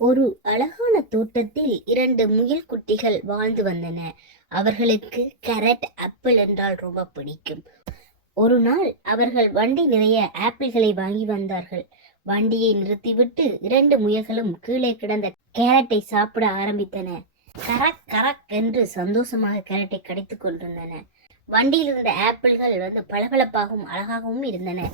ஒரு அழகான தோட்டத்தில் இரண்டு முயல் குட்டிகள் வாழ்ந்து வந்தன. அவர்களுக்கு கேரட் ஆப்பிள் என்றால் ரொம்ப பிடிக்கும். ஒரு நாள் அவர்கள் வண்டி நிறைய ஆப்பிள்களை வாங்கி வந்தார்கள். வண்டியை நிறுத்திவிட்டு இரண்டு முயல்களும் கீழே கிடந்த கேரட்டை சாப்பிட ஆரம்பித்தன. கரக் கரக் என்று சந்தோஷமாக கேரட்டை கடித்து கொண்டிருந்தன. வண்டியில் இருந்த ஆப்பிள்கள் வந்து பளபளப்பாகவும் அழகாகவும் இருந்தன.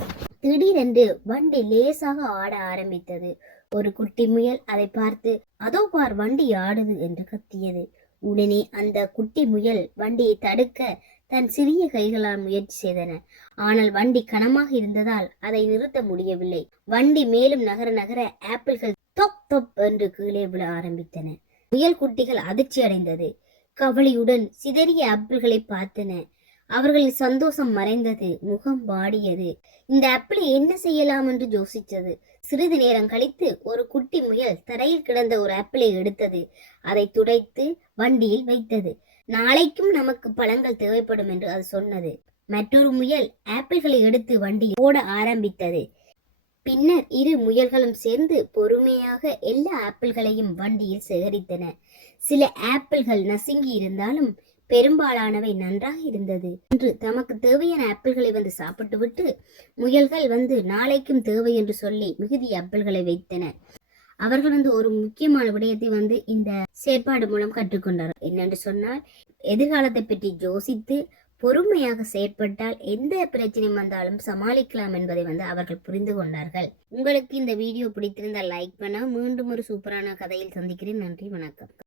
திடீரென்று வண்டி லேசாக ஆட ஆரம்பித்தது. ஒரு குட்டி முயல் அதை பார்த்து அதோ பார் வண்டி ஆடுது என்று கத்தியது. உடனே அந்த குட்டி முயல் வண்டியை தடுக்க தன் சிறிய கைகளால் முயற்சி செய்தன. ஆனால் வண்டி கனமாக இருந்ததால் அதை நிறுத்த முடியவில்லை. வண்டி மேலும் நகர நகர ஆப்பிள்கள் தொப் தொப் என்று கீழே விழ ஆரம்பித்தன. முயல் குட்டிகள் அதிர்ச்சி அடைந்தது கவலையுடன் சிதறிய ஆப்பிள்களை பார்த்தன. அவர்களின் சந்தோஷம் மறைந்தது முகம் வாடியது. இந்த ஆப்பிளை என்ன செய்யலாம் என்று யோசித்தது. சிறிது நேரம் கழித்து ஒரு குட்டி முயல் தரையில் கிடந்த ஒரு ஆப்பிளை எடுத்தது. அதை துடைத்து வண்டியில் வைத்தது. நாளைக்கும் நமக்கு பழங்கள் தேவைப்படும் என்று அது சொன்னது. மற்றொரு முயல் ஆப்பிள்களை எடுத்து வண்டியில் ஓட ஆரம்பித்தது. பின்னர் இரு முயல்களும் சேர்ந்து பொறுமையாக எல்லா ஆப்பிள்களையும் வண்டியில் சேகரித்தன. சில ஆப்பிள்கள் நசுங்கி இருந்தாலும் பெரும்பாலானவை நன்றாக இருந்தது. இன்று தமக்கு தேவையான ஆப்பிள்களை வந்து சாப்பிட்டுவிட்டு முயல்கள் வந்து நாளைக்கும் தேவை என்று சொல்லி மிகுதி ஆப்பிள்களை வைத்தன அவர்கள் வந்து ஒரு முக்கியமான விடயத்தை வந்து இந்த செயற்பாடு மூலம் கற்றுக்கொண்டார் என்னென்று சொன்னால் எதிர்காலத்தை பற்றி யோசித்து பொறுமையாக செயற்பட்டால் எந்த பிரச்சனை வந்தாலும் சமாளிக்கலாம் என்பதை வந்து அவர்கள் புரிந்து கொண்டார்கள். உங்களுக்கு இந்த வீடியோ பிடித்திருந்தால் லைக் பண்ண மீண்டும் ஒரு சூப்பரான கதையில் சந்திக்கிறேன். நன்றி வணக்கம்.